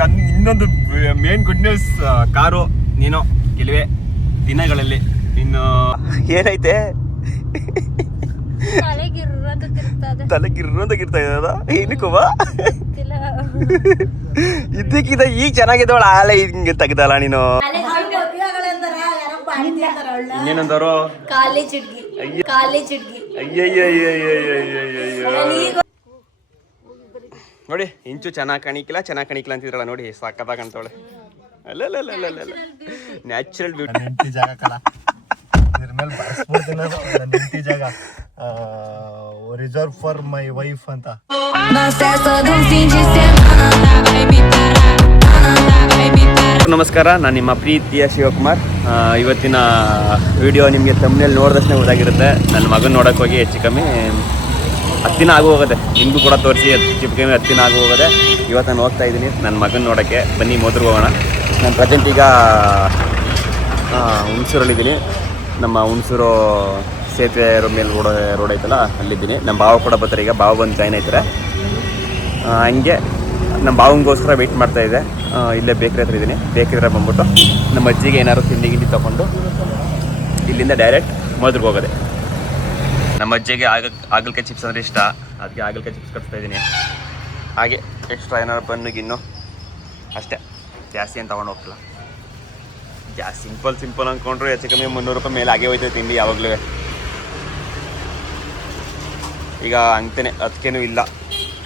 ನಿಮ್ಗೆ ಇನ್ನೊಂದು main good news, car ನೀನು ಕೆಲವೇ ದಿನಗಳಲ್ಲಿ ಇನ್ನು ಏನೈತೆ ತಲೆಗಿರ್ತಾ ಇದ ಏನಕ್ಕೂ ಇದ್ದಕ್ಕಿದ್ದ ಈಗ ಚೆನ್ನಾಗಿದ್ದವಳ ಆಲೆ ಹಿಂಗೆ ತೆಗ್ದಲ್ಲ ನೀನು. ಇನ್ನೇನಂದವರು ನೋಡಿ, ಇಂಚು ಚೆನ್ನಾಗಿ ಕಾಣಿಕಿಲ್ಲ ಅಂತಿದ್ರಲ್ಲ ನೋಡಿ, ಸಾಕದಾಗ ಕಾಣ್ತಾವಳೆ. ಅಲ್ಲ ನ್ಯಾಚುರಲ್ ಬ್ಯೂಟಿ ಜಾಗ ರಿಸರ್ವ್ ಫಾರ್ ಮೈ ವೈಫ್ ಅಂತ. ನಮಸ್ಕಾರ, ನಾನು ನಿಮ್ಮ ಪ್ರೀತಿಯ ಶಿವಕುಮಾರ್. ಇವತ್ತಿನ ವಿಡಿಯೋ ನಿಮಗೆ ತಮ್ಮನೇಲಿ ನೋಡಿದಷ್ಟೇ ಗೊತ್ತಾಗಿರುತ್ತೆ. ನನ್ನ ಮಗನ ನೋಡೋಕೆ ಹೋಗಿ ಹೆಚ್ಚು ಕಮ್ಮಿ 10 ದಿನ ಆಗು ಹೋಗೋದೆ. ನಿಮಗೂ ಕೂಡ ತೋರಿಸಿ ಹೆಚ್ಚು ಕಮ್ಮಿ 10 ದಿನ ಆಗು ಹೋಗೋದೆ. ಇವತ್ತು ನಾನು ಹೋಗ್ತಾ ಇದ್ದೀನಿ ನನ್ನ ಮಗನ ನೋಡೋಕ್ಕೆ. ಬನ್ನಿ ಮೊದಲು ಹೋಗೋಣ. ನಾನು ಪ್ರೆಸೆಂಟ್ ಈಗ ಹುಣಸೂರಲ್ಲಿದ್ದೀನಿ. ನಮ್ಮ ಹುಣಸೂರು ಸೇತುವೆ ಮೇಲೆ ರೋಡ್ ಐತಲ್ಲ, ಅಲ್ಲಿದ್ದೀನಿ. ನಮ್ಮ ಭಾವ ಕೂಡ ಬರ್ತಾರೆ. ಈಗ ಭಾವ ಬಂದು ಜಾಯ್ನ್ ಆಯ್ತಾರೆ. ಹಂಗೆ ನಮ್ಮ ಭಾವಂಗೋಸ್ಕರ ವೆಯ್ಟ್ ಮಾಡ್ತಾಯಿದ್ದೆ. ಇಲ್ಲೇ ಬೇಕ್ರಿ ಹತ್ರ ಇದ್ದೀನಿ. ಬೇಕ್ರಿ ಹತ್ರ ಬಂದ್ಬಿಟ್ಟು ನಮ್ಮ ಅಜ್ಜಿಗೆ ಏನಾದ್ರು ತಿಂಡಿ ತೊಗೊಂಡು ಇಲ್ಲಿಂದ ಡೈರೆಕ್ಟ್ ಮೊದಲಿಗೆ ಹೋಗೋದೆ. ನಮ್ಮ ಅಜ್ಜಿಗೆ ಹಾಗಲಕಾಯಿ ಚಿಪ್ಸ್ ಅಂದರೆ ಇಷ್ಟ, ಅದಕ್ಕೆ ಹಾಗಲಕಾಯಿ ಚಿಪ್ಸ್ ಕಟ್ತಾ ಇದ್ದೀನಿ. ಹಾಗೆ ಎಕ್ಸ್ಟ್ರಾ ಏನಾದ್ರು ಬನ್ನುಗಿನ್ನು ಅಷ್ಟೇ, ಜಾಸ್ತಿ ಏನು ತೊಗೊಂಡು ಹೋಗ್ತಿಲ್ಲ. ಜಾಸ್ತಿ ಸಿಂಪಲ್ ಅಂದ್ಕೊಂಡ್ರು ಹೆಚ್ಚು ಕಮ್ಮಿ 300 ರೂಪಾಯಿ ಮೇಲೆ ಆಗೇ ಹೋಯ್ತದೆ ತಿಂಡಿ ಯಾವಾಗಲೂ. ಈಗ ಅಂತಾನೆ ಅದಕ್ಕೇನೂ ಇಲ್ಲ,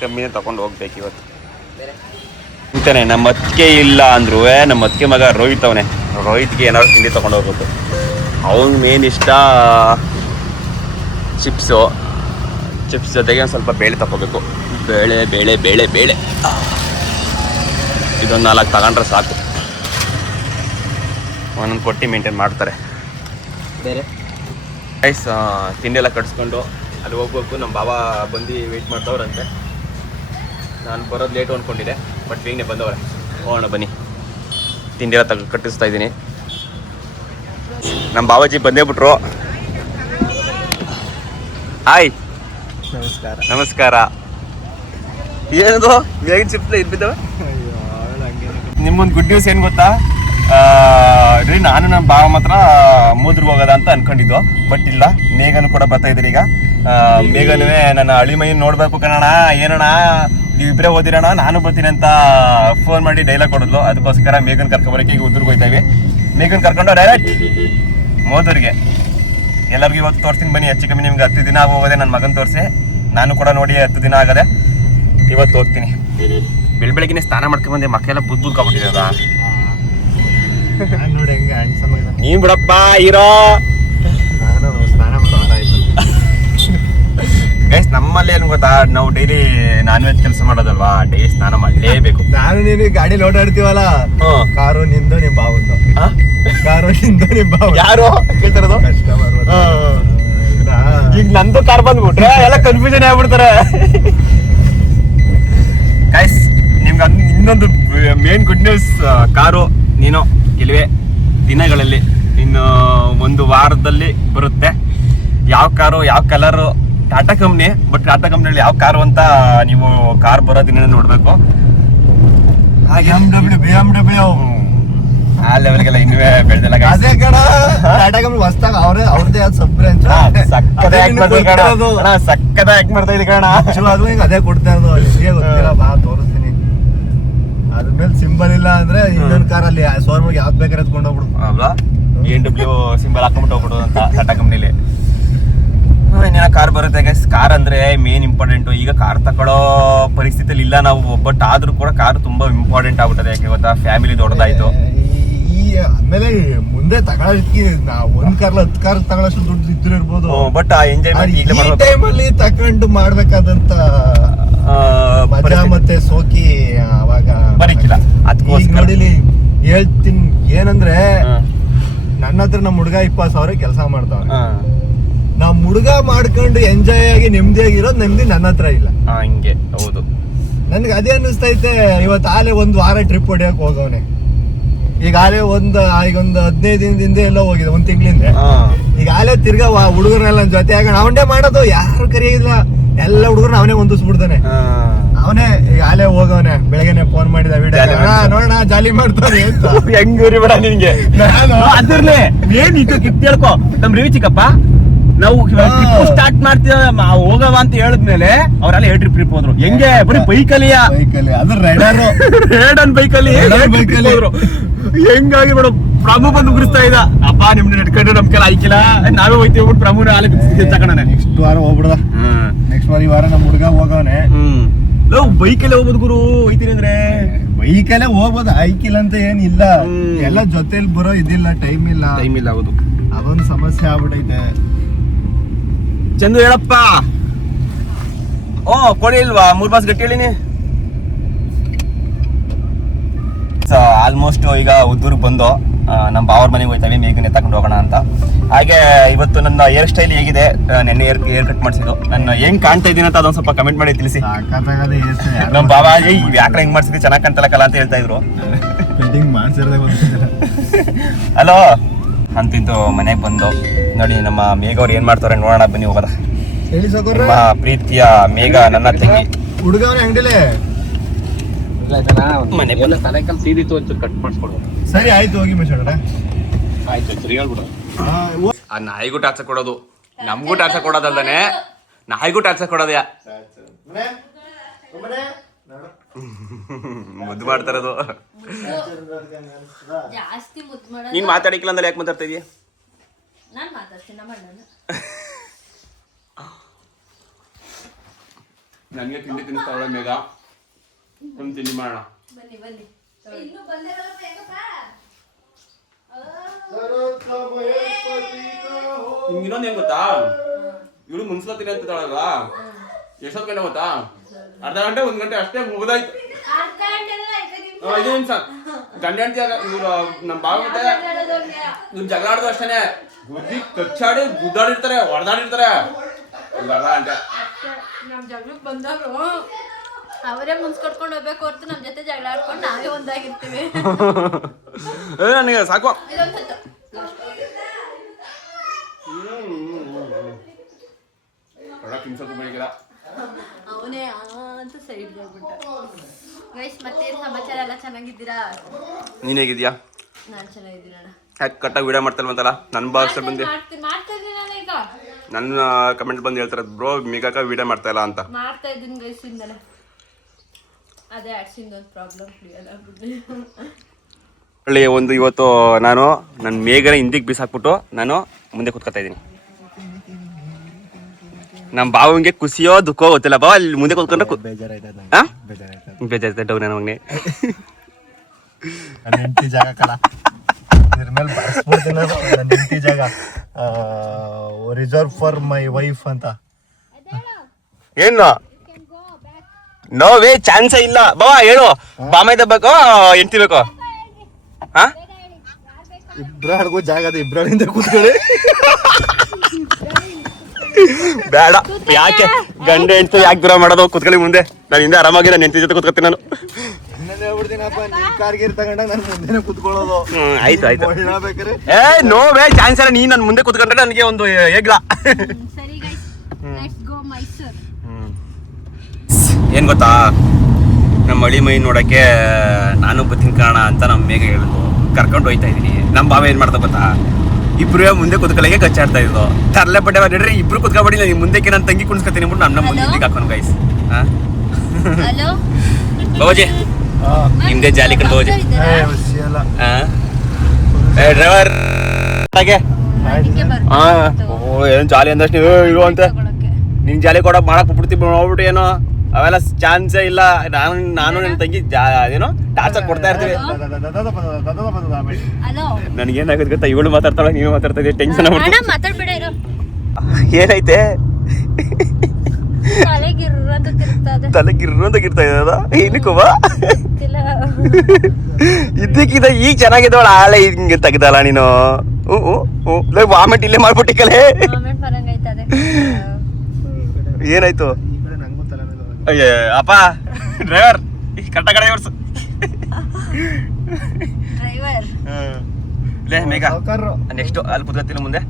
ಕಮ್ಮಿನೇ ತೊಗೊಂಡು ಹೋಗ್ಬೇಕು ಇವತ್ತು ಅಂತಾನೆ. ನಮ್ಮ ಅತ್ತಿಗೆ ಇಲ್ಲ ಅಂದ್ರೂ ನಮ್ಮ ಅತ್ತಿಗೆ ಮಗ ರೋಹಿತ್ ಅವನೇ. ರೋಹಿತ್ಗೆ ಏನಾದ್ರು ತಿಂಡಿ ತೊಗೊಂಡು ಹೋಗ್ಬೇಕು. ಅವ್ನು ಮೇನ್ ಇಷ್ಟ ಚಿಪ್ಸ್ ಜೊತೆಗೆ ಒಂದು ಸ್ವಲ್ಪ ಬೇಳೆ ತಗೋಬೇಕು. ಬೇಳೆ ಇದೊಂದು 4 ತಗೊಂಡ್ರೆ ಸಾಕು. ಒಂದೊಂದು ಕೊಟ್ಟು ಮೇಂಟೈನ್ ಮಾಡ್ತಾರೆ. ಬೇರೆ ರೈಸ್ ತಿಂಡಿ ಎಲ್ಲ ಕಟ್ಸ್ಕೊಂಡು ಅಲ್ಲಿ ಹೋಗ್ಬೇಕು. ನಮ್ಮ ಬಾಬಾ ಬಂದು ವೆಯ್ಟ್ ಮಾಡ್ತವ್ರಂತೆ. ನಾನು ಬರೋದು ಲೇಟು ಅಂದ್ಕೊಂಡಿದ್ದೆ, ಬಟ್ ಬೇಗನೆ ಬಂದವ್ರೆ. ಹೋಗೋಣ ಬನ್ನಿ. ತಿಂಡಿ ಎಲ್ಲ ಕಟ್ಟಿಸ್ತಾ ಇದ್ದೀನಿ. ನಮ್ಮ ಬಾಬಾಜಿ ಬಂದೇ ಬಿಟ್ರು. ಹಾಯ್, ನಮಸ್ಕಾರ. ಏನದು ಬೇಗಿನ ಚಿಪ್ಸ್ ಇದ್ಬಿದ್ದಾವೆ. ನಿಮ್ಮೊಂದು ಗುಡ್ ನ್ಯೂಸ್ ಏನು ಗೊತ್ತಾ? ನಾನು ನಮ್ಮ ಭಾವ ಮಾತ್ರ ಮೂದ್ರಿಗೆ ಹೋಗೋದ ಅಂತ ಅನ್ಕೊಂಡಿದ್ದು, ಬಟ್ ಇಲ್ಲ. ಮೇಘನು ಕೂಡ ಬರ್ತಾ ಇದ್ದೀರಿ. ಈಗ ಮೇಘನುವೆ ನನ್ನ ಅಳಿಮೈನ ನೋಡ್ಬೇಕು ಕಣಣ, ಏನಣ್ಣ ನೀವಿಬ್ಬರೇ ಓದಿರೋಣ, ನಾನು ಬರ್ತೀನಿ ಅಂತ ಫೋನ್ ಮಾಡಿ ಡೈಲಾಗ್ ಕೊಡೋದು. ಅದಕ್ಕೋಸ್ಕರ ಮೇಘನ್ ಕರ್ಕೊಬರೋಕೆ ಈಗ ಉದ್ರಿಗೆ ಹೋಗ್ತಾ ಇವಿ. ಮೇಘನ್ ಕರ್ಕೊಂಡು ಡೈರೆಕ್ಟ್ ಮೋದೂರಿಗೆ. ಎಲ್ಲರಿಗೂ ಇವತ್ತು ತೋರಿಸ್ತೀನಿ ಬನ್ನಿ. ಹೆಚ್ಚು ಕಮ್ಮಿ ನಿಮ್ಗೆ 10 ದಿನ ಹೋಗೋದೆ. ನನ್ನ ಮಗನ ತೋರಿಸಿ ನಾನು ಕೂಡ ನೋಡಿ 10 ದಿನ ಆಗದೆ. ಇವತ್ತು ಹೋಗ್ತೀನಿ. ಬೆಳಗ್ಗೆನೇ ಸ್ನಾನ ಮಾಡ್ಕೊಂಡ್ಬಂದೆ. ಮಕ್ಕೆಲ್ಲ ಬುದ್ಬಿಟ್ಕೊಬಿಟ್ಟಿದ. ನೋಡಿ ಹೆಂಗೆ ಹ್ಯಾಂಡ್ಸಮ್ ಇದೆ. ನೀನ್ ಬಿಡಪ್ಪ ಹೀರೋ. ನಾನು ಸ್ನಾನ ಮಾಡೋದಾಯ್ತು. ಗೈಸ್, ನಮ್ಮಲ್ಲಿ ಏನು ಗೊತ್ತಾ, ನಾವು ಡೈಲಿ ನಾನ್ ವೆಜ್ ಕೆಲಸ ಮಾಡೋದಲ್ವಾ, ಡೈಲಿ ಸ್ನಾನ ಮಾಡಲೇಬೇಕು. ನಾನು ನೀನು ಗಾಡಿಲಿ ಓಡಾಡ್ತೀವಲ್ಲ, ಕಾರು ನಿಂದು ನಿಮ್ ಬಾವಂದು. ಕಾರು ನಿಂದು ನಿಮ್ ಬಾವ. ಯಾರು ಕೇಳ್ತಾರದು? ಕಸ್ಟಮರ್. ಈಗ ನಂದು ಕಾರ್ ಬಂದ್ಬಿಟ್ರೆ ಎಲ್ಲ ಕನ್ಫ್ಯೂಷನ್ ಆಗ್ಬಿಡ್ತಾರೆ. ಗೈಸ್, ನಿಮ್ಗೆ ಇನ್ನೊಂದು ಮೇನ್ ಗುಡ್ ನ್ಯೂಸ್, ಕಾರು ನೀನು ಕೆಲವೇ ದಿನಗಳಲ್ಲಿ, ಇನ್ನು 1 ವಾರದಲ್ಲಿ ಬರುತ್ತೆ. ಯಾವ ಕಾರು, ಯಾವ colour, Tata company. But Tata ಕಂಪ್ನಿಯಲ್ಲಿ ಯಾವ ಕಾರು ಅಂತ ನೀವು ಕಾರ್ ಬರೋ ದಿನ ನೋಡ್ಬೇಕು. BMW ಆ ಲೆವೆಲ್ಗೆಲ್ಲ ಇನ್ನುವೇ ಬೆಳೆದಿಲ್ಲ. ಅದೇ ಕಣ, ಟಾಟಾ ಕಂಪ್ನಿ ಹೊಸ್ತಾಗ ಅವ್ರದ್ದೇ ಆದ ಸಬ್ ಬ್ರಾಂಚ್. ಸಕ್ಕದ ಆಕ್ಟ್ ಮಾಡ್ತಾ ಇದ್ದೆ ಕಣ. ಅದೇ ಕೊಡ್ತಾ ಇರೋದು. ಅಲ್ಲಿಗೆ ಗೊತ್ತಿಲ್ಲ, ಬಾ ತೋರಿಸ್ತೀನಿ. ಅದ್ಮೇಲೆ ಸಿಂಬಲ್ ಇಲ್ಲ ಅಂದ್ರೆ ಇನ್ನೊಂದು ಕಾರಲ್ಲಿ ಸೋರ್ಮಗೆ ಯಾವ್ದು ಬೇಕಾದ್ರೆ ಎತ್ಕೊಂಡು ಹೋಗ್ಬಿಡು. BMW ಸಿಂಬಲ್ ಹಾಕೊಂಡ್ಬಿಟ್ಟು ಹೋಗ್ಬಿಡೋದು ಅಂತ ಟಾಟಾ ಕಂಪ್ನಿಲಿ. ಇನ್ನೇನೋ ಕಾರ್ ಬರುತ್ತೆ ಗೈಸ್. ಕಾರ್ ಅಂದ್ರೆ ಮೇನ್ ಇಂಪಾರ್ಟೆಂಟು. ಈಗ ಕಾರ್ ತಗೊಳ್ಳೋ ಪರಿಸ್ಥಿತಿಯಲ್ಲಿ ಇಲ್ಲ ನಾವು, ಬಟ್ ಆದ್ರೂ ಕೂಡ ಕಾರ್ ತುಂಬಾ ಇಂಪಾರ್ಟೆಂಟ್ ಆಗ್ಬಿಟ್ಟದೆ. ಯಾಕೆ ಗೊತ್ತಾ, ಫ್ಯಾಮಿಲಿ ದೊಡ್ಡದಾಯ್ತು. ಆಮೇಲೆ ಮುಂದೆ ತಗೊಳ್ಳೋದಕ್ಕೆ ಒಂದ್ ಕಾರ್ಲ 10 ಕಾರ್ ತಗೊಳ್ಳೋಷ್ಟು ದುಡ್ಡು ಇದ್ರು ಇರ್ಬೋದು, ಬಟ್ ಆ ಎಂಜಾಯ್ಮೆಂಟ್ ಈ ಟೈಮಲ್ಲಿ ತಕೊಂಡು ಮಾಡ್ಬೇಕಾದಂತ ಮಜಾ ಮತ್ತೆ ಸೋಕಿ ಅವಾಗ ಬರೀಕಿಲ್ಲ. ಅದಕ್ಕೋಸ್ಕರ ನೋಡಿಲಿ ಹೇಳ್ತೀನಿ ಏನಂದ್ರೆ, ನನ್ನ ಹತ್ರ ನಮ್ಮ ಹುಡುಗ 20,000 ಕೆಲಸ ಮಾಡ್ತಾವ. ನಮ್ ಹುಡುಗ ಮಾಡ್ಕೊಂಡು ಎಂಜಾಯ್ ಆಗಿ ನೆಮ್ಮದಿಯಾಗಿರೋದು ನೆಮ್ಮದಿ ನನ್ನ ಹತ್ರ ಇಲ್ಲ. ಹಂಗೆ ಹೌದು. ನನ್ಗೆ ಅದೇ ಅನ್ನಿಸ್ತೈತೆ. ಇವತ್ತು ಆಲೆ 1 ವಾರ ಟ್ರಿಪ್ ಹೊಡಿಯಕ್ ಹೋಗವನೆ. ಈಗ ಆಲೆ ಈಗ ಒಂದು 15 ದಿನದಿಂದ ಎಲ್ಲ ಹೋಗಿದೆ, 1 ತಿಂಗಳಿಂದ. ಈಗ ಆಲೆ ತಿರ್ಗಾ ಹುಡುಗರೆಲ್ಲ ಜೊತೆ ಆಗೋಣ ಅವನೇ ಮಾಡೋದು. ಯಾರು ಕರೆಯಿಲ್ಲ, ಎಲ್ಲ ಹುಡುಗರನ್ನ ಅವನೇ ಹೊಂದಿಸ್ಬಿಡ್ತಾನೆ. ಅವನೇ ಈಗ ಆಲೆ ಹೋಗವನೆ. ಬೆಳಗ್ಗೆನೆ ಫೋನ್ ಮಾಡಿದ ವಿಡಿಯೋ ಜಾಲಿ ಮಾಡ್ತಾರೆ ಅಂತ ಹೆಂಗ್ ಬೇಡ ನಿನ್ಗೆ ನಾನು ಅದ್ರಲ್ಲೇ ಏನ್ ಇದು ಹೇಳ್ಕೊ ನಮ್ ರವಿ ಚಿಕ್ಕಪ್ಪ ನಾವು ಸ್ಟಾರ್ಟ್ ಮಾಡ್ತೀವ ಹೋಗವ ಅಂತ ಹೇಳಿದ್ಮೇಲೆ ಅವ್ರೆಲ್ಲ ಹೇಳಿ ಟ್ರಿಪ್ ಹೋದ್ರು ಹೆಂಗೆ ಬರೀ ಬೈಕಲ್ಲಿಯ ಬೈಕಲ್ಲಿ ಅದು ರೈಡರು ರೇಡನ್ ಬೈಕಲ್ಲಿ ಹೋದ್ರು ಹೆಂಗಾಗಿ ಮೇಡಮ್ ಪ್ರಮು ಬಂದು ಗುಡಿಸ್ತಾ ಇದ್ದ ಅಪ್ಪ ನಿಮ್ನ ನಡ್ಕೊಂಡ್ರೆ ನಮ್ ಕೆಲ ಆಯ್ಕಿಲ್ಲ ನಾವೇ ಹೋಯ್ತೀವಿ ಬಿಟ್ಟು ಪ್ರಮುನ ಹಾಲಿ ತಗೊಂಡ ನೆಕ್ಸ್ಟ್ ವಾರ ಹೋಗ್ಬಿಡ್ದ ನೆಕ್ಸ್ಟ್ ವಾರ ಈ ವಾರ ನಮ್ ಹುಡುಗ ಹೋಗವನೆ ಬೈಕಲ್ಲೇ ಹೋಗ್ಬೋದು ಗುರು ಹೋಯ್ತೀನಿ ಅಂದ್ರೆ ಬೈಕಲ್ಲೇ ಹೋಗ್ಬೋದು ಆಯ್ಕಿಲ್ಲ ಅಂತ ಏನಿಲ್ಲ ಎಲ್ಲ ಜೊತೆಲಿ ಬರೋ ಇದಿಲ್ಲ ಟೈಮ್ ಇಲ್ಲ ಹೌದು ಅದೊಂದು ಸಮಸ್ಯೆ ಆಗ್ಬಿಟ್ಟೈತೆ ಚಂದು ಹೇಳಪ್ಪ ಓ ಕೊಡಿ ಇಲ್ವಾ 3 ಬಾಸ್ ಗಟ್ಟಿ ಹೇಳಿನಿ ಆಲ್ಮೋಸ್ಟ್ ಈಗ ಉದ್ದೂರಿಗೆ ಬಂದು ನಮ್ಮ ಬಾವರ ಮನೆಗೆ ಹೋಯ್ತಾವೆ ಮೇಘನೆ ತಗೊಂಡು ಹೋಗೋಣ ಅಂತ ಹಾಗೆ ಇವತ್ತು ನನ್ನ ಹೇರ್ ಸ್ಟೈಲ್ ಹೇಗಿದೆ ನೆನ್ನೆ ಹೇರ್ ಕಟ್ ಮಾಡಿಸಿದ್ದು ನನ್ನ ಹೆಂಗ್ ಕಾಣ್ತಾ ಇದ್ದೀನಿ ಅಂತ ಅದೊಂದು ಸ್ವಲ್ಪ ಕಮೆಂಟ್ ಮಾಡಿ ತಿಳಿಸಿ ನಮ್ಮ ಬಾಬಾ ಯಾಕೆ ಹೆಂಗ್ ಮಾಡ್ಸಿದ್ವಿ ಚೆನ್ನಾಗಿ ಕಾಣ್ತಲ್ಲ ಕಲ ಅಂತ ಹೇಳ್ತಾ ಇದ್ರು ಹಲೋ ಅಂತಿದ್ದು ಮನೆಗೆ ಬಂದು ನೋಡಿ ನಮ್ಮ ಮೇಘ ಅವ್ರು ಏನ್ ಮಾಡ್ತಾರೆ ನೋಡೋಣ ಬನ್ನಿ ಹೋಗೋದ ನಮ್ಮ ಪ್ರೀತಿಯ ಮೇಘ ನನ್ನ ತಂಗಿ ಹುಡುಗವನೇ ಅಂಗಡಿಲೇ ಮನೆ ತಲೆಕಲ್ ಸೀದಿತ್ತು ಒಂಚೂರು ಕಟ್ ಮಾಡಿಸ್ಕೊಡು. ಸರಿ ಆಯ್ತು ಹೋಗಿ ಮಿಸ್ಟರ್ ಆಯ್ತು ಸರಿ ಹೇಳ್ಬಿಡು. ಆ ನಾಯಿಗೂ ಟಾರ್ಚರ್ ಕೊಡೋದು ನಮಗೂ ಟಾರ್ಚರ್ ಕೊಡೋದಲ್ದಾನೆ ನಾಯಿಗೂ ಟಾರ್ಚರ್ ಕೊಡೋದ್ಯಾ ಮುದ್ದು ಮಾಡ್ತಾರದು ನೀನ್ ಮಾತಾಡಿಕಿಲ್ಲ ಅಂದ್ರೆ ಯಾಕೆ ಮಾತಾಡ್ತಾ ಇದೀಯ ನನಗೆ ತಿಂಡಿ ತಿನ್ನಿಸ್ತಾವಳೆ ಮೇಘ ಒಂದು ತಿಂಡಿ ಮಾಡೋಣ ಇನ್ನೊಂದು ಏನ್ ಗೊತ್ತಾ ಇವಳು ಮುನ್ಸ್ಕೊತೀನಿ ಅಂತ ತಗೊಳಲ್ಲ ಎಷ್ಟೊತ್ತು ಗಂಟೆ ಗೊತ್ತಾ ಅರ್ಧ ಗಂಟೆ 1 ಗಂಟೆ ಅಷ್ಟೇ ಮುಗಿದಾಯ್ತು 5 ನಿಮಿಷ ಗಂಡ ಹೆಂಡತಿ ಇವ್ರು ನಮ್ಮ ಬಾವ ಇವ್ರು ಜಗಳ ಆಡೋದು ಅಷ್ಟೇನೆ ಬುದ್ಧಿ ಕಚ್ಚಾಡಿ ಗುದ್ದಾಡಿರ್ತಾರೆ ಹೊಡೆದಾಡಿರ್ತಾರೆ ನಮ್ ಜಗಳಕ್ಕೆ ಬಂದವರು ಅವರೇ ಮುನ್ಸ್ಕೊಟ್ಕೊಂಡು ಹೋಗ್ಬೇಕು ಹೊರತು ನಮ್ ಜೊತೆ ಜಗಳ ಆಡ್ಕೊಂಡು ನಾವೇ ಒಂದಾಗಿರ್ತೀವಿ ನನಗೆ ಸಾಕು ಅವನೇ ಅಂತ ಸೈಡ್ ಹೋಗ್ಬಿಟ್ಟ ಗೈಸ್ ಮತ್ತೆ ಸಮಾಚಾರ ಎಲ್ಲ ಚೆನ್ನಾಗಿದ್ದೀರಾ ನೀನ್ ಹೇಗಿದ್ಯಾ ನಾನ್ ಚೆನ್ನಾಗಿದ್ದೀನಣ್ಣ ಯಾಕೆ ಕಟ್ಟಾಗಿ ವಿಡಿಯೋ ಮಾಡ್ತಲ್ವಂತಲ್ಲ ನನ್ನ ಬಾಕ್ಸ್ ಬಂದು ಮಾಡ್ತಾ ಇದ್ದೀನಿ ನಾನು ಈಗ ನನ್ನ ಕಮೆಂಟ್ ಬಂದು ಹೇಳ್ತಾರೆ ಬ್ರೋ ಮೇಘಕ್ಕ ವಿಡಿಯೋ ಮಾಡ್ತಾ ಇಲ್ಲ ಅಂತ ಮಾಡ್ತಾ ಇದ್ದೀನಿ ಗೈಸ್ ಇಂದಲೇ ಅದೇ ಆಡ್ಸಿಂದ ಒಂದು ಪ್ರಾಬ್ಲಮ್ ಕ್ಲಿಯರ್ ಆಗ್ಬಿಡ್ಲಿ ಒಳ್ಳೆ ಒಂದು ಇವತ್ತು ನಾನು ನನ್ನ ಮೇಘನ ಹಿಂದಿಗೆ ಬೀಸಾಕ್ಬಿಟ್ಟು ನಾನು ಮುಂದೆ ಕೂತ್ಕೊತಾ ಇದ್ದೀನಿ ನಮ್ಮ ಬಾವಂಗೆ ಖುಷಿಯೋ ದುಃಖೋ ಗೊತ್ತಿಲ್ಲ ಬಾವ ಅಲ್ಲಿ ಮುಂದೆ ಕೂತ್ಕೊಂಡ್ರೆ ಬೇಜಾರಾಯ್ತಾ ಡೌನ್ ನನ್ನ ಮಗನೇ ನನ್ನ ಹೆಂಡತಿ ಜಾಗ ಕಲ ಇದ್ರ ಮೇಲೆ ಬರ್ಸ್ಬಿಡ್ತೀನಿ ನನ್ನ ಹೆಂಡತಿ ಜಾಗ ರಿಸರ್ವ್ ಫಾರ್ ಮೈ ವೈಫ್ ಅಂತ ಏನು ನೋವೇ ಚಾನ್ಸೇ ಇಲ್ಲ ಬಾವ ಹೇಳು ಬಾಮೈದ ಬೇಕೋ ಹೆಂಡ್ತಿ ಬೇಕೋ ಹಾ ಇಬ್ರಾಡ್ಗೂ ಜಾಗ ಅದ ಇಬ್ರಾಳಿಂದ ಕೂತ್ಕೊಳ್ಳಿ ಬೇಡ ಯಾಕೆ ಗಂಡ ಹೆಂಡ್ತಿ ಯಾಕೆ ದೂರ ಮಾಡೋದು ಕೂತ್ಕೊಳ್ಳಿ ಮುಂದೆ ನಾನು ಹಿಂದೆ ಆರಾಮಾಗಿ ನನ್ನ ಹೆಂಡತಿ ಜೊತೆ ಕೂತ್ಕೊತೀನಿ ನಾನು ಇನ್ನೊಂದು ಹೇಳ್ಬಿಡ್ತೀನಪ್ಪ ನಿನ್ ಕಾರ್ಗೀರ್ ತಗೊಂಡಾಗ ನಾನು ಮುಂದೆನೆ ಕೂತ್ಕೊಳ್ಳೋದು ಆಯ್ತು ಆಯ್ತು ಬೇಕಾರೆ ನೋವೇ ಚಾನ್ಸ್ ಇಲ್ಲ ನೀ ನನ್ನ ಮುಂದೆ ಕೂತ್ಕೊಂಡ್ರೆ ನನಗೆ ಒಂದು ಹೇಗ್ಲ ಸರಿ ಗೈಸ್ ಲೆಟ್ಸ್ ಗೋ ಮೈಸೂರ್ ಏನ್ ಗೊತ್ತಾ ನಮ್ಮ ಮಳಿ ಮೈ ನೋಡಕ್ಕೆ ನಾನು ಬತ್ತೀನಿ ಕಾರಣ ಅಂತ ನಮ್ಮ ಮೇಘ ಹೇಳಿದ್ರು ಕರ್ಕೊಂಡು ಹೋಯ್ತಾ ಇದೀನಿ ನಮ್ಮ ಬಾವ ಏನ್ ಮಾಡ್ತಾ ಗೊತ್ತಾ ಇಬ್ರು ಮುಂದೆ ಕುತ್ಕೊಳ್ಳೋಕೆ ಕಚ್ಚಾಡ್ತಾ ಇದ್ರು ತರಲೆ ಪಟ್ಟೆ ನಡ್ರಿ ಇಬ್ರು ಕುತ್ಕೊಬೇಡಿ ನಾನು ಮುಂದಕ್ಕೆ ನಾನು ತಂಗಿ ಕುಣಿಸ್ಕೊತೀನಿ ಬಿಟ್ಟು ನನ್ನ ಮುಂದೆ ಹಾಕೋನು ಗೈಸ್ ಹಲೋ ಬಾಬಾಜಿ ನಿಮ್ದೇ ಜಾಲಿ ಕಂಡು ಬಾಬಾಜಿ ಡ್ರೈವರ್ ಏನ್ ಜಾಲಿ ಅಂದಷ್ಟು ನೀವು ಇರು ಅಂತ ನಿನ್ ಜಾಲಿ ಕೊಡಕ್ ಮಾಡಕ್ ಬಿಡ್ತೀವಿ ನೋಡ್ಬಿಟ್ಟು ಏನೋ ಅವೆಲ್ಲ ಚಾನ್ಸೇ ಇಲ್ಲ ನಾನು ನನ್ನ ತಂಗಿ ಅದೇನೋ ಟಾರ್ಚರ್ ಕೊಡ್ತಾ ಇರ್ತೀವಿ ನನಗೇನಾಗುತ್ತೆ ಗೊತ್ತಾ ಇವಳು ಮಾತಾಡ್ತಾಳ ನೀವು ಮಾತಾಡ್ತಾ ಇದೀವಿ ಟೆನ್ಷನ್ ಏನೈತೆ ತಲೆಗಿರ್ರಂತಾಗಿರ್ತಾ ಇದ ಏನಕ್ಕೂ ಇದ್ದಕ್ಕಿದ ಈಗ ಚೆನ್ನಾಗಿದ್ದವಳ ಆಳೆ ಹಿಂಗೆ ತೆಗ್ದಲ್ಲ ನೀನು ವಾಮೆಂಟ್ ಇಲ್ಲೇ ಮಾಡ್ಬಿಟ್ಟಿಕಲೇ ಏನಾಯ್ತು ಅಯ್ಯ ಅಪ್ಪ ಡ್ರೈವರ್ ಕಟ್ಟ ಕಡೆ ಓಡಿಸು ಲೇ ಮೇಘ ನೆಕ್ಸ್ಟ್ ಅಲ್ಲಿ ಕೂತ್ಕೊತೀನಿ ಮುಂದೆ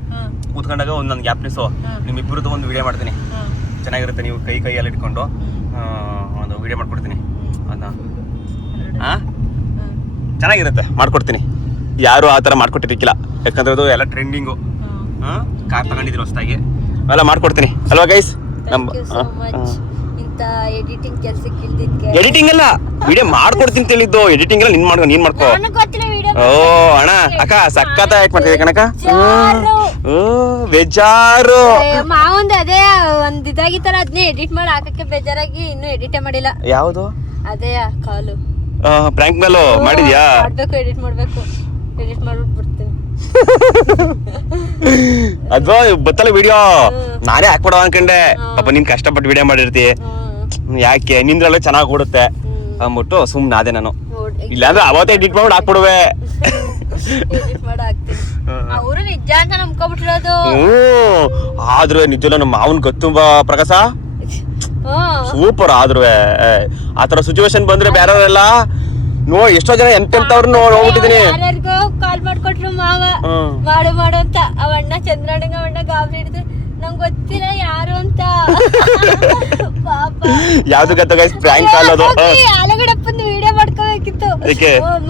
ಕೂತ್ಕೊಂಡಾಗ ಒಂದು ನನ್ನ ಗ್ಯಾಪ್ನೆಸ್ಸು ನಿಮ್ಮಿಬ್ಬರದ್ದು ಒಂದು ವಿಡಿಯೋ ಮಾಡ್ತೀನಿ ಚೆನ್ನಾಗಿರುತ್ತೆ ನೀವು ಕೈ ಎಲ್ಲ ಇಟ್ಕೊಂಡು ಒಂದು ವಿಡಿಯೋ ಮಾಡ್ಕೊಡ್ತೀನಿ ಅದನ್ನ ಚೆನ್ನಾಗಿರುತ್ತೆ, ಮಾಡ್ಕೊಡ್ತೀನಿ. ಯಾರು ಆ ಥರ ಮಾಡ್ಕೊಟ್ಟಿರ್ಕಿಲ್ಲ, ಯಾಕಂದ್ರೆ ಅದು ಎಲ್ಲ ಟ್ರೆಂಡಿಂಗು. ಕಾರ್ ತಗೊಂಡಿದ್ರು ಹೊಸದಾಗಿ, ಅವೆಲ್ಲ ಮಾಡ್ಕೊಡ್ತೀನಿ ಅಲ್ವಾ ಗೈಸ್? ಎಡಿಟಿಂಗ್ ಕೆಲಸಕ್ಕೆ ಇಲ್ದಿದ್ಕೆ. ಎಡಿಟಿಂಗ್ ಅಲ್ಲ, ವಿಡಿಯೋ ಮಾಡ್ಕೊಡ್ತೀನಿ ತಿಳಿದ್ದು. ಎಡಿಟಿಂಗ್ ಎಲ್ಲ ನೀನ್ ಮಾಡ್ಕೋ. ಓ ಅಣ್ಣ ಅಕ್ಕ ಸಕ್ಕತ್ತ ಯಾಕೆ ಮಾಡ್ತಿದ್ದೆ ಕಣಕ್ಕ? ಓ ಬೇಜಾರು. ಮಾವಂದ ಅದೇ ಒಂದ್ ಇದಾಗಿತ್ತಲ್ಲ, ಅದನ್ನೇ ಎಡಿಟ್ ಮಾಡಿ ಹಾಕಕ್ಕೆ ಬೇಜಾರಾಗಿ ಇನ್ನೂ ಎಡಿಟೇ ಮಾಡಿಲ್ಲ. ಯಾವುದು? ಅದೇ ಕಾಲು ಪ್ರ್ಯಾಂಕ್ ಮೇಲೂ ಮಾಡಿದ್ಯಾ? ಮಾಡ್ಬೇಕು, ಎಡಿಟ್ ಮಾಡ್ಬಿಟ್ಟು ಬಿಡ್ತೀನಿ. ಅದು ಬತ್ತಲ್ಲ ವಿಡಿಯೋ, ನಾನೇ ಹಾಕ್ಬಿಡೋ ಅನ್ಕಂಡೆ. ಪಾಪ ನೀನ್ ಕಷ್ಟಪಟ್ಟು ವಿಡಿಯೋ ಮಾಡಿರ್ತಿ, ಯಾಕೆ ನಿಂದ್ರಲ್ಲ ಚೆನ್ನಾಗಿ ಓಡುತ್ತೆ ಅಂದ್ಬಿಟ್ಟು ಸುಮ್ನೆ ಅದೇ ನಾನು. ಇಲ್ಲಾಂದ್ರೆ ಅವತ್ತೇ ಎಡಿಟ್ ಮಾಡಿ ಹಾಕ್ಬಿಡುವೆ. ಅವರು ನಿಜ ಅಂತ ನಂಬ್ಕೊಬಿಟ್ಟಿರೋದು. ಆದ್ರೆ ನಿಜ ನಮ್ಮ ಮಾವನ್ ಗೊತ್ತು ಪ್ರಕಾಶ, ಸೂಪರ್. ಆದ್ರೂ ಆತರ ಸಿಚುವೇಶನ್ ಬಂದ್ರೆ ಬೇರೆಯವರೆಲ್ಲ ಎಷ್ಟೋ ಜನ ಎಂತೆಂತವ್ರು ನೋಡ್ಬಿಟ್ಟಿದೀನಿ. ಯಾರ್ಯಾರಿಗೋ ಕಾಲ್ ಮಾಡ್ಕೊಟ್ರು ಮಾವ ಮಾಡು ಅಂತ. ಅವಣ್ಣ ಚಂದ್ರಣ್ಣ ಅವಣ್ಣ ಗಾಬರಿ ಹಿಡಿದು ನಂಗೆ ಗೊತ್ತಿಲ್ಲ ಯಾರು ಅಂತ. ಪಾಪ ಯಾವ್ದು ಗೊತ್ತ ಗೈಸ್? ಪ್ರಾಂಕ್ ಕಾಲ್ ಅದು. ಆಲಗಡಪ್ಪಂದು ವಿಡಿಯೋ ಮಾಡ್ಕೋಬೇಕಿತ್ತು,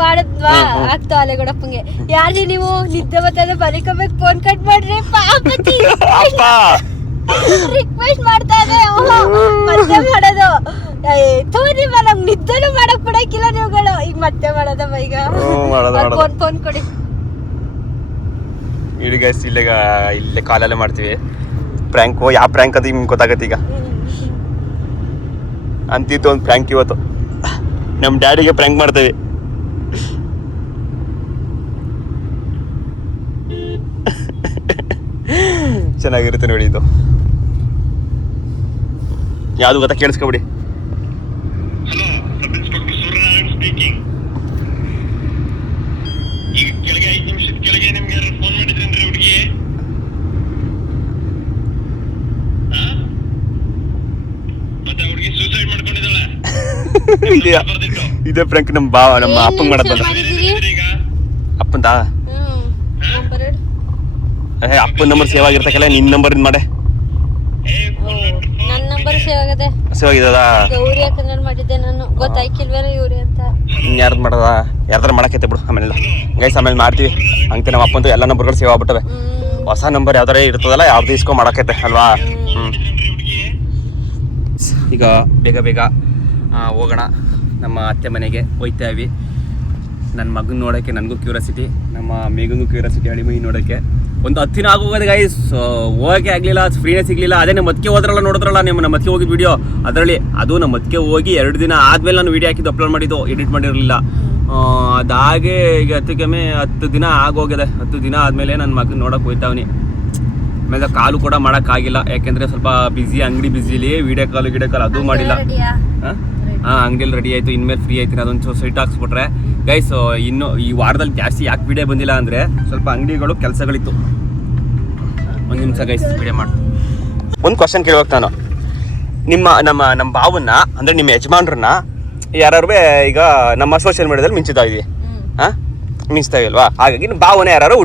ಮಾಡಿದ್ವಾ? ಆಗ್ತು ಆಲಗಡಪ್ಪಂಗೆ. ಯಾರ್ರಿ ನೀವು ನಿದ್ದೆ ಮತ್ತೆ ಬಲಿಕೋಬೇಕು, ಫೋನ್ ಕಟ್ ಮಾಡ್ರಿ ಪಾಪ ರಿಕ್ವೆಸ್ಟ್ ಮಾಡ್ತಾ ಇದೆ. ಮತ್ತೆ ಮಾಡೋದು ತೋರಿವ, ನಮ್ಗೆ ನಿದ್ದೆನೂ ಮಾಡಕ್ ಬಿಡಕ್ಕಿಲ್ಲ ನೀವುಗಳು. ಈಗ ಮತ್ತೆ ಮಾಡೋದಮ್ಮ, ಈಗ ಫೋನ್ ಕೊಡಿ. ಇಡಿ ಗೈಸ್, ಇಲ್ಲೇ ಕಾಲಲ್ಲೇ ಮಾಡ್ತೀವಿ ಪ್ರ್ಯಾಂಕು. ಯಾವ ಪ್ರ್ಯಾಂಕ್ ಅಂತ ನಿಮ್ಗೆ ಗೊತ್ತಾಗತ್ತೆ ಈಗ. ಅಂತಿತ್ತು ಒಂದು ಪ್ರ್ಯಾಂಕ್ ಇವತ್ತು, ನಮ್ಮ ಡ್ಯಾಡಿಗೆ ಪ್ರ್ಯಾಂಕ್ ಮಾಡ್ತೇವೆ. ಚೆನ್ನಾಗಿರುತ್ತೆ ನೋಡಿ ಇದು. ಯಾವ್ದು ಗೊತ್ತಾ? ಕೇಳಿಸ್ಕೊಬಿಡಿ. ಇದೇ ಪ್ರ್ಯಾಂಕ್ ನಮ್ಮ ಅಪ್ಪಂಗ್ ಮಾಡದ. ಅಪ್ಪಂದ ಅಪ್ಪನ ನಂಬರ್ ಸೇವ್ ಆಗಿರ್ತಕ್ಕಲ್ಲ, ನಿನ್ ನಂಬರ್ ಮಾಡೆ. ನನ್ನ ನಂಬರ್ ಸೇವ್ ಆಗದೆ. ಸೇವ್ ಆಗಿದ ಗೌರಿ ಯಾಕಂದ್ರೆ ಮಾಡಿದ್ದೆ ನಾನು, ಗೊತ್ತಾಯ್ಕಿಲ್ವೇನೋ ಇವ್ರಿ ಅಂತ. ಯಾರ್ದು ಮಾಡದ? ಯಾರ್ದಾರ ಮಾಡಕೈತೆ ಬಿಡು, ಆಮೇಲೆ ಗೈಸ್ ಆಮೇಲೆ ಮಾಡ್ತೀವಿ. ಹಂಗೆ ನಮ್ಮ ಅಪ್ಪಂದು ಎಲ್ಲ ನಂಬರ್ಗಳು ಸೇವ್ ಆಗ್ಬಿಟ್ಟವೆ. ಹೊಸ ನಂಬರ್ ಯಾವ್ದಾರ ಇರ್ತದಲ್ಲ, ಯಾವ್ದು ಇಸ್ಕೊ ಮಾಡಕೈತೆ ಅಲ್ವಾ? ಈಗ ಬೇಗ ಹೋಗೋಣ, ನಮ್ಮ ಅತ್ತೆ ಮನೆಗೆ ಹೋಯ್ತಾವಿ. ನನ್ನ ಮಗನ ನೋಡೋಕ್ಕೆ ನನಗೂ ಕ್ಯೂರಿಯಾಸಿಟಿ, ನಮ್ಮ ಮೇಗಂಗೂ ಕ್ಯೂರಿಯಾಸಿಟಿ, ಅಳಿಮೈ ನೋಡೋಕ್ಕೆ. ಒಂದು 10 ದಿನ ಆಗೋಗಿದೆ ಗೈಸ್, ಹೋಗೋಕ್ಕೆ ಆಗಲಿಲ್ಲ, ಫ್ರೀನೇ ಸಿಗಲಿಲ್ಲ. ಅದೇ ನಮ್ಮ ಮತ್ಕೆ ಹೋದ್ರಲ್ಲ, ನೋಡಿದ್ರಲ್ಲ ನಮ್ಮ ಮತ್ಕೆ ಹೋಗಿದ್ದು ವಿಡಿಯೋ, ಅದರಲ್ಲಿ ಅದು ನಮ್ಮ ಮತ್ಕೆ ಹೋಗಿ 2 ದಿನ ಆದಮೇಲೆ ನಾನು ವಿಡಿಯೋ ಹಾಕಿದ್ದು, ಅಪ್ಲೋಡ್ ಮಾಡಿದ್ದು, ಎಡಿಟ್ ಮಾಡಿರಲಿಲ್ಲ. ಅದಾಗೆ ಈಗ 10 ದಿನ ಆಗೋಗಿದೆ. 10 ದಿನ ಆದಮೇಲೆ ನನ್ನ ಮಗನ ನೋಡೋಕೆ ಹೋಯ್ತಾವನಿ. ಆಮೇಲೆ ಕಾಲು ಕೂಡ ಮಾಡೋಕ್ಕಾಗಿಲ್ಲ, ಯಾಕೆಂದರೆ ಸ್ವಲ್ಪ ಬಿಸಿ, ಅಂಗಡಿ ಬಿಸಿಲಿ. ವಿಡಿಯೋ ಕಾಲ್ ಅದು ಮಾಡಿಲ್ಲ. ಅಂಗಡಿಯಲ್ಲಿ ರೆಡಿ ಆಯಿತು, ಇನ್ಮೇಲೆ ಫ್ರೀ ಆಯ್ತೀನಿ. ಅದೊಂದು ಸೈಟ್ ಹಾಕ್ಸ್ಬಿಟ್ರೆ ಗೈಸ್. ಇನ್ನು ಈ ವಾರದಲ್ಲಿ ಜಾಸ್ತಿ ಯಾಕೆ ವಿಡಿಯೋ ಬಂದಿಲ್ಲ ಅಂದರೆ ಸ್ವಲ್ಪ ಅಂಗಡಿಗಳು ಕೆಲಸಗಳಿತ್ತು. ಒಂದು ನಿಮಿಷ ಗೈಸ್, ವಿಡಿಯೋ ಮಾಡಿ ಒಂದು ಕ್ವಶನ್ ಕೇಳ್ಬೇಕು ನಾನು. ನಮ್ಮ ಬಾವನ್ನ ಅಂದರೆ ನಿಮ್ಮ ಯಜಮಾನ್ರನ್ನ ಯಾರು ಈಗ ನಮ್ಮ ಸೋಷಿಯಲ್ ಮೀಡಿಯಾದಲ್ಲಿ ಮಿಂಚಿತಾ ಇದೀವಿ, ಮಿಂಚ್ತಾವಿ ಅಲ್ವಾ? ಹಾಗಾಗಿ ನಿಮ್ಮ ಬಾವನ ಯಾರು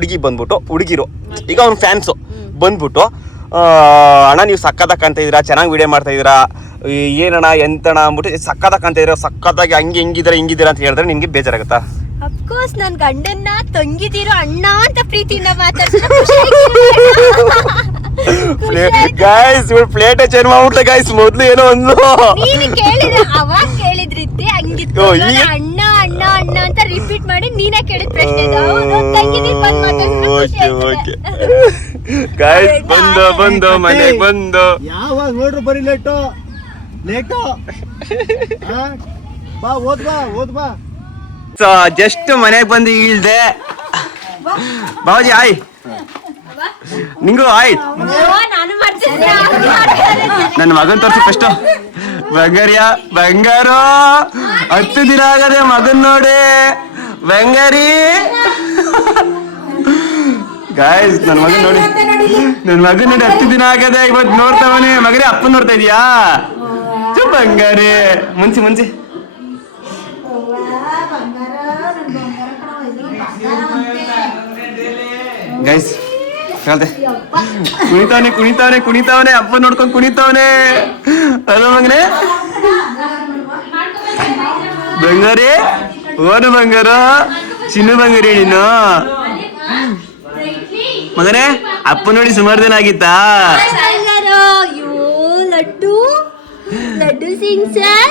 ಹುಡುಗಿರು ಈಗ ಅವ್ನ ಫ್ಯಾನ್ಸು ಬಂದ್ಬಿಟ್ಟು, ಅಣ್ಣ ನೀವು ಸಕ್ಕತ್ತಾಗಿ ಇದ್ದೀರಾ, ಚೆನ್ನಾಗಿ ವಿಡಿಯೋ ಮಾಡ್ತಾ ಇದ್ದೀರಾ, ಏನಣ್ಣ ಎಂತಣ್ಣ ಅಂದ್ಬಿಟ್ಟು ಸಕ್ಕತ್ತಾಗಿ ಇದ್ದೀರಾ, ಸಕ್ಕತ್ತಾಗಿ ಹಿಂಗಿದ್ದೀರಾ ಅಂತ ಹೇಳಿದ್ರೆ ನಿನ್ಗೆ ಬೇಜಾರಾಗುತ್ತಾ? ಅಫ್ಕೋರ್ಸ್ ನನ್ ಗಂಡನ್ನ ತಂಗಿದಿರೋ ಅಣ್ಣ ಅಂತ ಪ್ರೀತಿಯಿಂದ ಮಾತಾಡ್ತಾರೆ. ಗೈಸ್ ಇವ್ರು ಪ್ಲೇಟ್ ಚೇಂಜ್ ಮಾಡ್ಬಿಟ್ಲೆ ಗೈಸ್. ಮೊದ್ಲು ಏನೋ ಒಂದು ಅವಾಗ ಕೇಳಿದ್ರಿದ್ದೆ ಹಂಗಿತ್ತು, ಅಣ್ಣ ಅಣ್ಣ ಅಣ್ಣ ಅಂತ ರಿಪೀಟ್ ಮಾಡಿ ನೀನೇ ಕೇಳಿದ ಪ್ರಶ್ನೆ. ಗೈಸ್ ಬಂದು ಮನೆಗೆ ಬಂದು ಯಾವಾಗ ನೋಡ್ರು ಬರೀ ಲೇಟು ಬಾ ಓದ್ ಬಾ. ಜಸ್ಟ್ ಮನೆಗೆ ಬಂದು ಇಳ್ದೆ. ಬಾಬಾಜಿ ಆಯ್, ನಿಂಗೂ ಆಯ್. ನನ್ನ ಮಗನ್ ತೋರಿಸಿ ಫಸ್ಟ್. ಬಂಗಾರು 10 ದಿನ ಆಗದೆ ಮಗನ್ ನೋಡಿ. ಬಂಗಾರಿ ಗಾಯ್ಸ್, ನನ್ನ ಮಗನ್ ನೋಡಿ 10 ದಿನ ಆಗದೆ. ಇವತ್ತು ನೋಡ್ತಾವನೆ ಮಗರೇ. ಅಪ್ಪನ್ ನೋಡ್ತಾ ಇದೀಯಾ? ಬಂಗಾರಿ ಮುಂಚಿ ಗೈಸ್ ಹೇಳ್ದೆ. ಕುಣಿತಾವನೆ ಅಪ್ಪ ನೋಡ್ಕೊಂಡು ಕುಣಿತಾವನೆ. ಅಲ್ಲ ಮಗನೇ ಬಂಗಾರಿ ಓನು ಬಂಗಾರ ಚಿನ್ನು ಬಂಗಾರಿ ನೀನು ಮಗನೇ ಅಪ್ಪ ನೋಡಿ ಸುಮಾರು ದಿನ ಆಗಿತ್ತಾ ಲಡ್ಡು ಲಡ್ಡು ಸಿಂಗ್ ಸರ್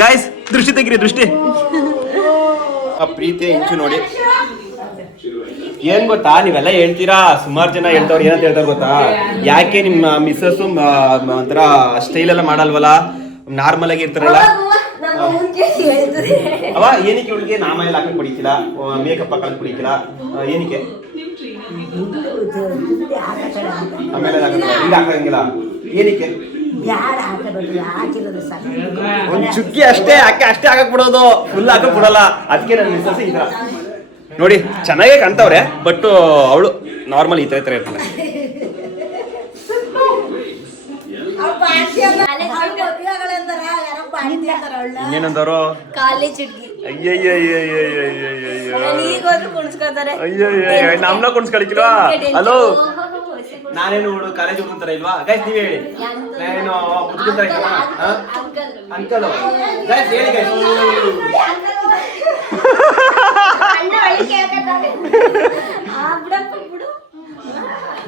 ಗಾಯ್ಸ್ ದೃಷ್ಟಿ ತೆಗಿರಿ ದೃಷ್ಟಿ ಪ್ರೀತಿ ಇಂಚು ನೋಡಿ ಏನ್ ಗೊತ್ತಾ ನೀವೆಲ್ಲ ಹೇಳ್ತೀರಾ ಸುಮಾರು ಜನ ಹೇಳ್ತವ್ರು ಏನಂತ ಹೇಳ್ತಾರೆ ಗೊತ್ತಾ ಯಾಕೆ ನಿಮ್ಮ ಮಿಸ್ಸಸ್ ಒಂಥರ ಸ್ಟೈಲ್ ಎಲ್ಲ ಮಾಡಲ್ವಲ್ಲ ನಾರ್ಮಲ್ ಆಗಿ ಇರ್ತಾರಲ್ಲ ಅವ ಏನಕ್ಕೆ ಇವಳಿಗೆ ನಾಮ ಎಲ್ಲ ಹಾಕಕ್ ಬಿಡಿಕಿಲ್ಲ ಮೇಕಪ್ ಹಾಕಕ್ ಬಿಡಿಕಿಲ್ಲ ಏನಕ್ಕೆ ಆಮೇಲೆ ಈಗ ಹಾಕಂಗಿಲ್ಲ ಏನಕ್ಕೆ ಒಂದ್ ಚುಕ್ಕಿ ಅಷ್ಟೇ ಅಷ್ಟೇ ಹಾಕಕ್ ಬಿಡೋದು ಫುಲ್ ಹಾಕಕ್ ಬಿಡಲ್ಲ ಅದಕ್ಕೆ ನನ್ನ ಮಿಸ್ಸಸ್ ಈ ತರ ನೋಡಿ ಚೆನ್ನಾಗೇ ಕಾಣ್ತಾವ್ರೆ ಬಟ್ ಅವಳು ನಾರ್ಮಲ್ ಈ ತರ ಇರ್ತಾಳೆ ಇನ್ನೇನಂದವರು ಕಾಲೇಜ್ ನಮ್ನ ಕುಣಿಸ್ಕೊಳಿಕ್ಕಿಲ್ವಾ ಹಲೋ ನಾನೇನು ಕಾಲೇಜ್ ಹುಡುಗಂತಾರ ಇಲ್ವಾ ಗೈಸ್ ನೀವ್ ಹೇಳಿ ನಾನೇನು ಹುಡುಗಂತಾರ ಇಲ್ವಾ ಅಂಕಲ್ ಗೈಸ್ ಹೇಳಿ ಗೈಸ್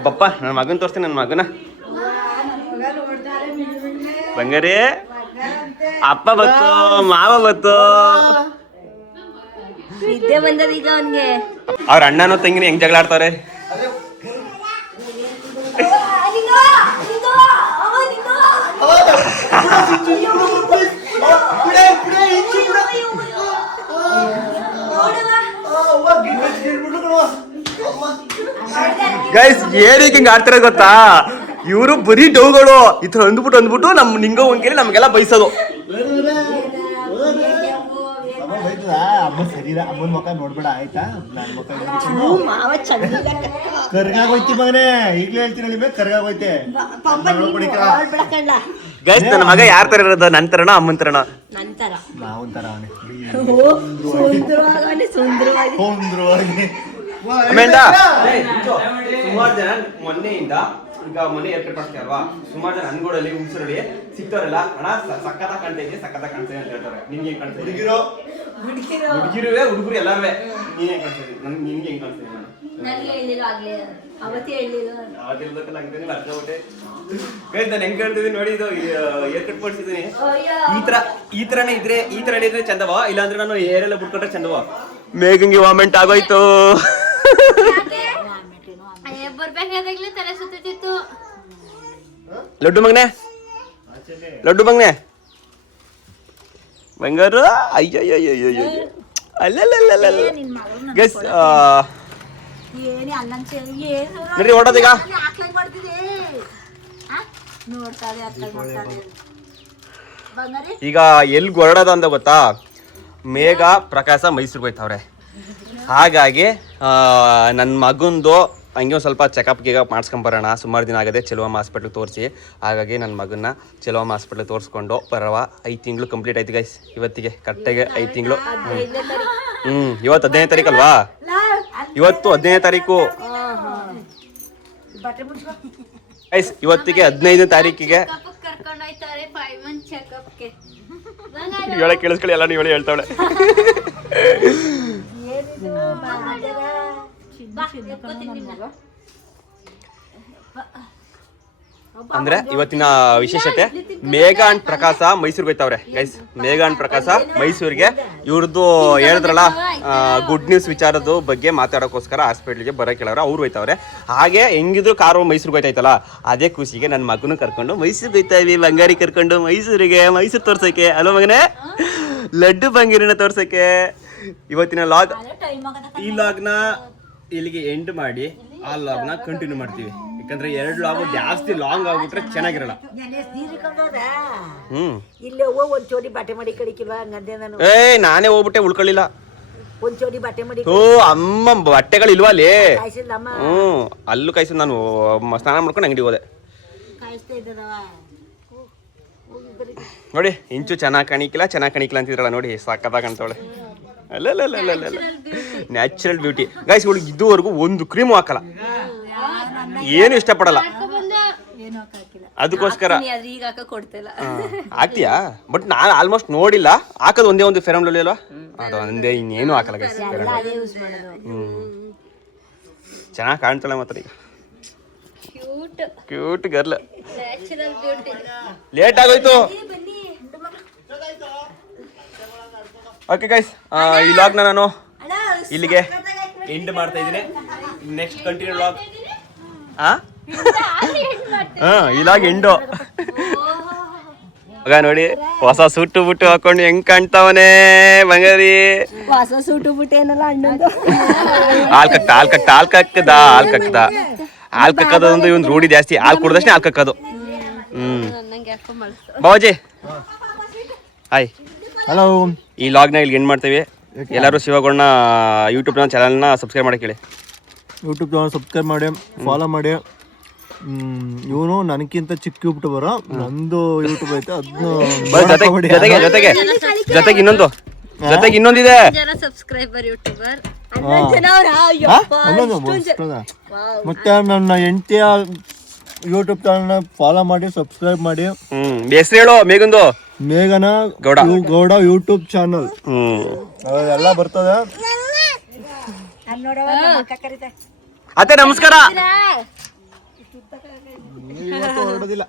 ಬಪ್ಪ ನನ್ನ ಮಗನ್ ತೋರಿಸ್ತೀನಿ ನನ್ನ ಮಗನ ಬಂಗಾರಿ ಅಪ್ಪ ಬತ್ತು ಮಾವ ಬತ್ತು ನಿದ್ದೆ ಬಂದದ ಈಗ ಅವನ್ಗೆ ಅವ್ರ ಅಣ್ಣನೋ ತಂಗಿನ ಹೆಂಗ್ ಜಗಳ ಆಡ್ತಾರೆ ಗೈಸ್ ಏನಕ್ಕೆ ಹಿಂಗ ಆಡ್ತಾರೆ ಗೊತ್ತಾ ಇವರು ಬರೀ ಡೌಗಳು ಈ ತರ ಅಂದ್ಬಿಟ್ಟು ನಮ್ ನಿಂಗ ಒಂದ್ಕೇಳಿ ನಮ್ಗೆಲ್ಲ ಬಯಸೋದು ಅಮ್ಮ ಸರಿರ ಅಮ್ಮನ ಮುಖ ನೋಡ್ಬೇಡ ಆಯ್ತಾ ನನ್ ಮುಖ ಕರ್ಗಾಗೋಯ್ತಿ ಮಗನೇ ಈಗ್ಲೇ ಹೇಳ್ತೀನಿ ನಿಮಗೆ ಕರ್ಗಾಗೋಯ್ತೆ ಗೈಸ್ ನನ್ನ ಮಗ ಯಾರ ತರ ಇರೋದ ನನ್ ತರನ ಅಮ್ಮನ್ ತರನ ನಾವಂತರ ಸುಂದರವಾಗಿ ಸುಮಾರು ಜನ ಮೊನ್ನೆಯಿಂದ ಈಗ ಮೊನ್ನೆ ಏರ್ಕಟ್ ಮಾಡ್ತೀವಿ ಅಲ್ವಾ ಸುಮಾರು ಜನ ಅನ್ಗೋಡಲ್ಲಿ ಹುಣಸೂರಲ್ಲಿ ಸಿಗ್ತಾರಲ್ಲ ಹಣ ಸಕ್ಕತ್ತ ಕಾಣ್ತಾ ಇದೆ ಸಕ್ಕತ್ತ ಕಾಣ್ತಾ ಅಂತ ಹೇಳ್ತಾರೆ ನಿಮ್ಗೆ ಹೆಂಗ್ ಕಾಣ್ತಾ ಹುಡುಗಿರುವೆ ಹುಡುಗರು ಎಲ್ಲಾರು ನೀನ್ ಹೆಂಗ್ ಕಾಣ್ತಾ ಇದ್ದೀನಿ ನಿನ್ಗೆ ಹೆಂಗ್ ಕಾಣ್ತಾ ಇದ್ದೀನಿ ನಾನು ಹೆಂಗ್ ಕಾಣ್ತಿದ್ದೀನಿ ನೋಡಿ ಇದು ಏರ್ಕಟ್ ಮಾಡ್ಸಿದ್ದೀನಿ ಈ ತರನೇ ಇದ್ರೆ ಚಂದವ ಇಲ್ಲಾಂದ್ರೆ ನಾನು ಏರೆಲ್ಲ ಬಿಟ್ಕೊಟ್ರೆ ಚಂದವ ಮೇಘಂಗೆ ವಾಮೆಂಟ್ ಆಗೋಯ್ತು ಲಡ್ಡು ಮಗನೆ ಬಂಗಾರ ಅಯ್ಯಯ್ಯಯ್ಯಯ್ಯೋ ಅಲ್ಲಲ್ಲ ಗೈಸ್ ನಡ್ರಿ ಹೊಡೋದೀಗ ಈಗ ಎಲ್ಲಿ ಹೊರಡೋದ ಅಂತ ಗೊತ್ತಾ ಮೇಘ ಪ್ರಕಾಶ ಮೈಸೂರಿಗೆ ಹೋಯ್ತವ್ರೆ ಹಾಗಾಗಿ ನನ್ನ ಮಗಂದು ಹಂಗೆ ಒಂದು ಸ್ವಲ್ಪ ಚೆಕಪ್ ಮಾಡಿಸ್ಕೊಂಬರೋಣ ಸುಮಾರು ದಿನ ಆಗದೆ ಚೆಲುವಮ್ಮ ಹಾಸ್ಪಿಟ್ಲಿಗೆ ತೋರಿಸಿ ಹಾಗಾಗಿ ನನ್ನ ಮಗನ್ನ ಚೆಲುವಮ್ಮ ಹಾಸ್ಪಿಟ್ಲಿಗೆ ತೋರಿಸ್ಕೊಂಡು ಬರವ 5 ತಿಂಗಳು ಕಂಪ್ಲೀಟ್ ಆಯ್ತು ಗೈಸ್ ಇವತ್ತಿಗೆ ಕರೆಕ್ಟಾಗಿ 5 ತಿಂಗಳು ಇವತ್ತು 15ನೇ ತಾರೀಕು ಅಲ್ವಾ ಇವತ್ತು 15ನೇ ತಾರೀಕು ಗೈಸ್ ಇವತ್ತಿಗೆ 15ನೇ ತಾರೀಕಿಗೆ ಹೇಳ ಕೇಳಿಸ್ಕೊಳ್ಳಿ ಎಲ್ಲ ನೀವು ಹೇಳ್ತಾವಳೆ ಅಂದ್ರೆ ಇವತ್ತಿನ ವಿಶೇಷತೆ ಮೇಘ ಅಂಡ್ ಪ್ರಕಾಶ ಮೈಸೂರಿಗೆ ಹೋಯ್ತವ್ರೆ ಗೈಸ್ ಮೇಘ ಅಂಡ್ ಪ್ರಕಾಶ ಮೈಸೂರಿಗೆ ಇವ್ರದ್ದು ಹೇಳಿದ್ರಲ್ಲ ಗುಡ್ ನ್ಯೂಸ್ ವಿಚಾರದ ಬಗ್ಗೆ ಮಾತಾಡೋಕ್ಕೋಸ್ಕರ ಹಾಸ್ಪಿಟ್ಲಿಗೆ ಬರೋಕೆ ಹೇಳೋರು ಅವ್ರು ಹೋಯ್ತವ್ರೆ ಹಾಗೆ ಹೆಂಗಿದ್ರು ಕಾರು ಮೈಸೂರಿಗೆ ಹೋಯ್ತೈತಲ್ಲ ಅದೇ ಖುಷಿಗೆ ನನ್ನ ಮಗನೂ ಕರ್ಕೊಂಡು ಮೈಸೂರಿಗೆ ಹೋಯ್ತಾ ಇವಿ ಬಂಗಾರಿ ಕರ್ಕೊಂಡು ಮೈಸೂರು ತೋರ್ಸಕ್ಕೆ ಅಲ್ವ ಮಗನೇ ಲಡ್ಡು ಬಂಗಾರಿನ ತೋರ್ಸಕ್ಕೆ ಇವತ್ತಿನ ಲಾಗ್ ಈ ಲಾಗ್ನ ಇಲ್ಲಿಗೆ ಎಂಡ್ ಮಾಡಿ ಆ ಲಾಗ್ನ ಕಂಟಿನ್ಯೂ ಮಾಡ್ತೀವಿ ಯಾಕಂದ್ರೆ 2 ಲಾಗು ಜಾಸ್ತಿ ಲಾಂಗ್ ಆಗ್ಬಿಟ್ರೆ ಚೆನ್ನಾಗಿರಲ್ಲ ಇಲ್ಲಿ ಒಂದ್ ಜೋಡಿ ಬಟ್ಟೆ ಮಾಡಿ ಕಡಿಕಿಲ್ವಾ ಹಂಗಂದೆ ನಾನು ನಾನೇ ಹೋಗ್ಬಿಟ್ಟೆ ಉಳ್ಕೊಳ್ಳಿಲ್ಲ ಒಂದ್ ಜೋಡಿ ಬಟ್ಟೆ ಮಾಡಿ ಅಮ್ಮ ಬಟ್ಟೆಗಳು ಇಲ್ವಾ ಅಲ್ಲಿ ಕಾಯಿಸಿಲ್ಲಮ್ಮ ಅಲ್ಲೂ ಕಾಯಿಸಿದ್ ನಾನು ಸ್ನಾನ ಮಾಡ್ಕೊಂಡು ಅಂಗಡಿ ಹೋದೆ ಕಾಯಿಸ್ತಾ ಇದ್ದದವ ನೋಡಿ ಇಂಚು ಚೆನ್ನಾಗಿ ಕಾಣಿಕಿಲ್ಲ ಅಂತಿದ್ರಲ್ಲ ನೋಡಿ ಸಕ್ಕತ್ತಾಗಿ ಕಾಣ್ತಾವಳೆ ಅಲ್ಲ ನ್ಯಾಚುರಲ್ ಬ್ಯೂಟಿ ಗೈಸ್ ಇವಳಿಗೆ ಇದುವರೆಗೂ ಒಂದು ಕ್ರೀಮು ಹಾಕಲ್ಲ ಏನು ಇಷ್ಟಪಡಲ್ಲ ಅದಕ್ಕೋಸ್ಕರ ಆದ್ರೆ ಈಗ ಹಾಕ ಕೊಡ್ತಿಲ್ಲ. ಆಗ್ತೀಯಾ? ಬಟ್ ನಾನು ಆಲ್ಮೋಸ್ಟ್ ನೋಡಿಲ್ಲ. ಹಾಕೋದು ಒಂದೇ ಒಂದು ಫೇರ್ ಅಂಡ್ ಲವ್ಲಿ ಅಲ್ವಾ, ಅದು ಒಂದೇ, ಇನ್ನೇನು ಹಾಕಲ್ಲ guys. ಅದೇ ಯೂಸ್ ಮಾಡೋದು. ಚೆನ್ನಾಗಿ ಕಾಣ್ತಾಳೆ ಮಾತ್ರ ಈಗ. Cute girl. Natural beauty. Late ಆಗೋಯ್ತು. ಓಕೆ ಗೈಸ್, ಈ ವ್ಲಾಗ್ನ ನಾನು ಇಲ್ಲಿಗೆ ಎಂಡ್ ಮಾಡ್ತಾ ಇದ್ದೀನಿ. ನೆಕ್ಸ್ಟ್ ಕಂಟಿನ್ಯೂ ವ್ಲಾಗ್ ಇಲಾಗ ಎಂಡು. ಮಗ ನೋಡಿ ಹೊಸ ಸೂಟು ಬುಟ್ಟು ಹಾಕೊಂಡು ಹೆಂಗ್ ಕಾಣ್ತಾವನೆ ಬಂಗಾರಿ. ಹೊಸ ಸೂಟು ಬುಟ್ಟು ಏನಲ್ಲ ಅಣ್ಣಂದು. ಹಾಲ್ ಕಕ್ಕದ ಹಾಲ್ ಕಕ್ಕದೊಂದು ಇವನ್ ರೂಢಿ ಜಾಸ್ತಿ. ಹಾಲ್ ಕುಡ್ದಷ್ಟೇ ಹಾಲ್ ಕಕ್ಕದು. ಬಾವಾಜಿ ಹಾಯ್. ಹಲೋ. ಈ ಲಾಗ್ನ ಇಲ್ಲಿ ಎಂಡ್ ಮಾಡ್ತೀವಿ. ಎಲ್ಲರೂ ಶಿವಗೌಡನ ಯೂಟ್ಯೂಬ್ ಚಾನಲ್ನ ಸಬ್ಸ್ಕ್ರೈಬ್ ಮಾಡಕ್ಕೆ ಹೇಳಿ. ಯೂಟ್ಯೂಬ್ ಚಾನಲ್ ಸಬ್ಸ್ಕ್ರೈಬ್ ಮಾಡಿ, ಫಾಲೋ ಮಾಡಿ. ಇವನು ನನಗಿಂತ ಚಿಕ್ಕ ಯೂಟ್ಯೂಬರ್, ನಂದು ಯೂಟ್ಯೂಬ್ ಐತೆ, ಜೊತೆಗೆ ಇನ್ನೊಂದಿದೆ. ಸಬ್ಸ್ಕ್ರೈಬರ್ ಯೂಟ್ಯೂಬರ್ ಮತ್ತೆ ನನ್ನ ಹೆಂಡತಿಯ ಯೂಟ್ಯೂಬ್ ಚಾನಲ್ನ ಫಾಲೋ ಮಾಡಿ, ಸಬ್ಸ್ಕ್ರೈಬ್ ಮಾಡಿ. ಹೆಸರು ಹೇಳು ಮೇಘಂದು. ಮೇಘನ ಗೌಡ ಯೂಟ್ಯೂಬ್ ಚಾನಲ್ ಎಲ್ಲ ಬರ್ತದೆ. ಅತ್ತೆ ನಮಸ್ಕಾರ. ಹೊರಡೋದಿಲ್ಲ.